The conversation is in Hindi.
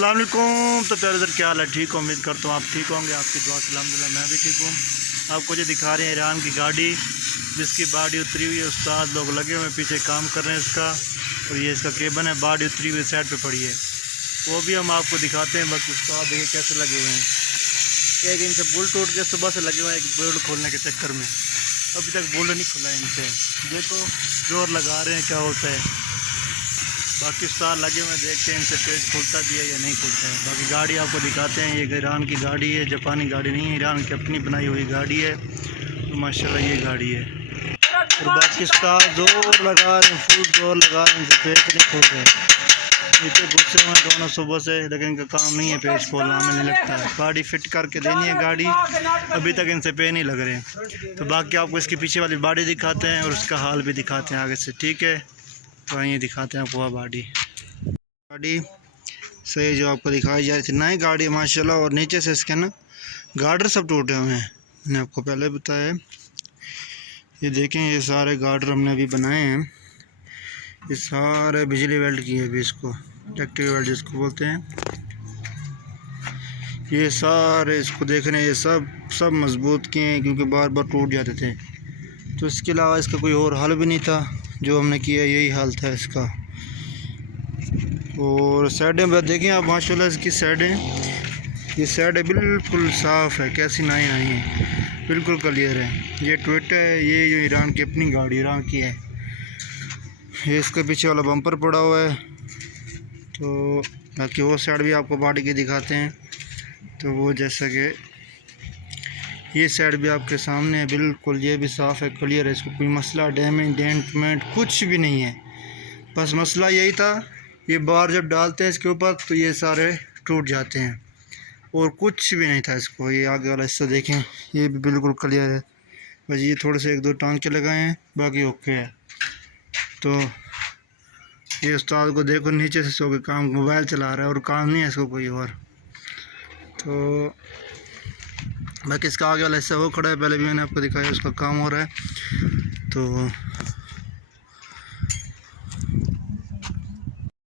अस्सलाम वालेकुम। तो प्यारे सर क्या हाल है? ठीक हो? उम्मीद करता हूँ आप ठीक होंगे। आपकी दुआ से अल्हम्दुलिल्लाह मैं भी ठीक हूँ। आपको जो दिखा रहे हैं ईरान की गाड़ी जिसकी बॉडी उतरी हुई है। उस्ताद लोग लगे हुए हैं पीछे काम कर रहे हैं इसका, और ये इसका केबन है, बॉडी उतरी हुई साइड पे पड़ी है, वो भी हम आपको दिखाते हैं। बस उस्ताद देखिए कैसे लगे हुए हैं। एक इनसे बुल टूट के सुबह से लगे हुए हैं एक बोल्ट खोलने के चक्कर में, अभी तक बोल्ट नहीं खुला है इनसे। देखो जोर लगा रहे हैं क्या होता है। बाकी उस्ताद लगे हुए देखते हैं इनसे पेज खुलता भी है या नहीं खुलता है। बाकी गाड़ी आपको दिखाते हैं। ये ईरान की गाड़ी है, जापानी गाड़ी नहीं है, ईरान की अपनी बनाई हुई गाड़ी है। तो माशाल्लाह ये गाड़ी है। और बाकी उस्ताद जोर लगा रहे हैं, फुल जोर लगा रहे हैं, इनसे पेज नहीं खोल रहे। नीचे गुस्से में दोनों सुबह से, लेकिन इनका काम नहीं है पेज खोलना, हमें नहीं लगता है। गाड़ी फिट करके देनी है गाड़ी, अभी तक इनसे पे नहीं लग रहे। तो बाकी आपको इसके पीछे वाली बॉडी दिखाते हैं और उसका हाल भी दिखाते हैं आगे से, ठीक है? तो आइए दिखाते हैं आपको गाड़ी सही जो आपको दिखाई जा रही थी नई गाड़ी माशाल्लाह। और नीचे से इसके ना गार्डर सब टूटे हुए हैं, मैंने आपको पहले बताया। ये देखें ये सारे गार्डर हमने अभी बनाए हैं, ये सारे बिजली वेल्ड किए अभी, इसको इलेक्ट्रिक वेल्ड जिसको बोलते हैं। ये सारे इसको देख रहे हैं, ये सब मजबूत किए हैं क्योंकि बार बार टूट जाते थे। तो इसके अलावा इसका कोई और हल भी नहीं था, जो हमने किया यही हाल था इसका। और साइडें देखें आप माशाल्लाह इसकी साइडें, ये साइडें बिल्कुल साफ़ है, कैसी नई है, बिल्कुल क्लियर है। ये टोयोटा है, ये ईरान की अपनी गाड़ी ईरान की है। ये इसके पीछे वाला बम्पर पड़ा हुआ है। तो बाकी वो साइड भी आपको बॉडी की दिखाते हैं। तो वो जैसा कि ये साइड भी आपके सामने है, बिल्कुल ये भी साफ़ है, क्लियर है, इसको कोई मसला डैमेज डेंटमेंट कुछ भी नहीं है। बस मसला यही था, ये बार जब डालते हैं इसके ऊपर तो ये सारे टूट जाते हैं, और कुछ भी नहीं था इसको। ये आगे वाला हिस्सा देखें, ये भी बिल्कुल क्लियर है, बस ये थोड़े से एक दो टांके लगाए हैं, बाकी ओके है। तो ये उस्ताद को देखो नीचे से सो के काम मोबाइल चला रहा है, और काम नहीं है इसको कोई और। तो बाकी इसका आगे वाला हिस्सा वो खड़ा है, पहले भी मैंने आपको दिखाया, उसका काम हो रहा है। तो